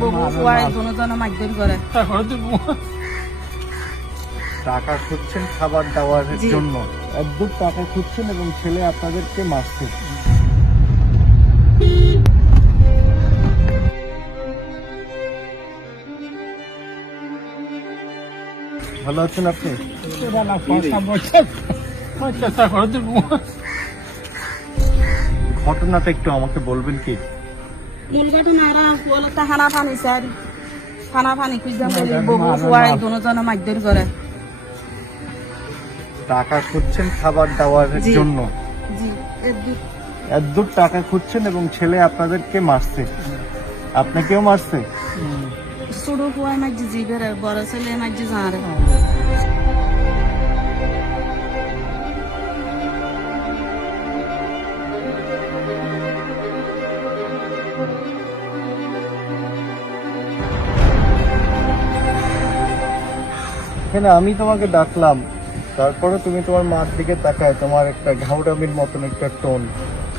দুজনে মারধর করে টাকা খুঁজছেন খাবার দাবার জন্য। একদম টাকা খুঁজছেন এবং ছেলে আপনাদেরকে মারছে। ভালো আছেন আপনি? ঘটনাটা একটু আমাকে বলবেন কি? মূল ঘটনা আর বলে তা পানি স্যার খানা পানি খুঁজতাম বলি বহু দুজনে মারধর করে টাকা খুঁজছেন খাবার জন্য। টাকা খুঁজছেন এবং ছেলে আপনাদেরকে মারছে। আপনাকেও মারছে? ছোট খুয়ায় মারছি জিবের বড় ছেলে মারছি জাঁরে এখানে আমি তোমাকে ডাকলাম তারপরে তুমি তোমার মার দিকে তাকায় তোমার একটা ঘাউডামির মতন একটা টোন।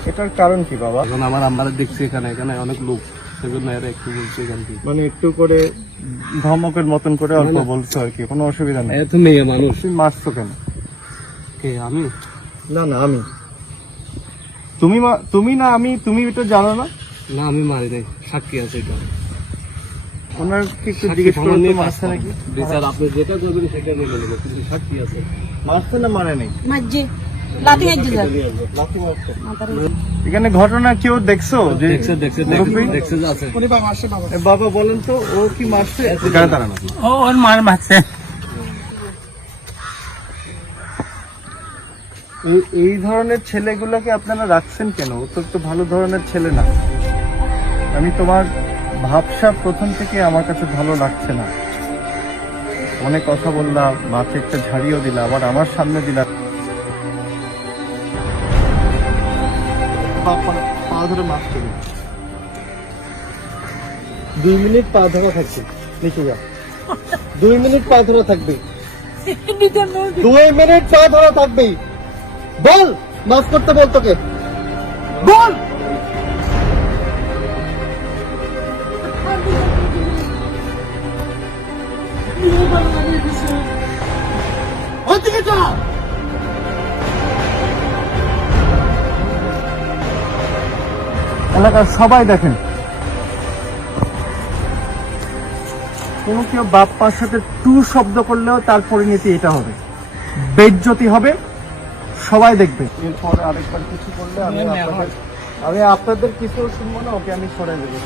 এটার কারণ কি বাবা? এখন আমার আমরা দেখছি এখানে এখানে অনেক লোক সেজন্য এরা একটু বলছে এখান থেকে। মানে একটু করে ধমকের মতন করে অল্প বলছো আর কি কোনো অসুবিধা নেই। এত মেয়ে মানুষ। তুমি মারছো কেন? কে আমি? না না আমি। তুমি তুমি না আমি তুমি এটা জানো না? না আমি মারি নাই সাক্ষী আছে এটা। ওনার কি একটু জিজ্ঞেস করে প্রমাণ নিয়ে মারছে নাকি। বিচার আপনি যেটা করবেন সেটা নিয়ে নেবেন কিন্তু সাক্ষী আছে। মারছে না মানে নেই? মারছি। স্যার। এখানে ঘটনা কেউ দেখছ? যে বাবা বলেন তো ও কি মারছে। ও ওর মার মারছে। এই এই ধরনের ছেলেগুলোকে আপনারা রাখছেন কেন? ও তো একটু ভালো ধরনের ছেলে না। আমি তোমার ভাবসা প্রথম থেকে আমার কাছে ভালো লাগছে না। অনেক কথা বললাম মাকে একটা ঝাড়িও দিলাম, আবার আমার সামনে দিলাম। পা- ধরে করি দুই মিনিট পা ধরা থাকবে, নিচে যা দুই মিনিট পা ধরা থাকবে। দুই মিনিট পা ধরা থাকবে বল, মাফ করতে বল তোকে। বল! ওদিকে এলাকার সবাই দেখেন। কোনো কেউ বাপ্পার সাথে টু শব্দ করলেও তার পরিণতি এটা হবে। বেজ্জতি হবে। সবাই দেখবে। এরপরে আরেকবার কিছু করলে আমি আপনাদের আমি আপনাদের কিছু শুনব না ওকে আমি সরাই দেবো।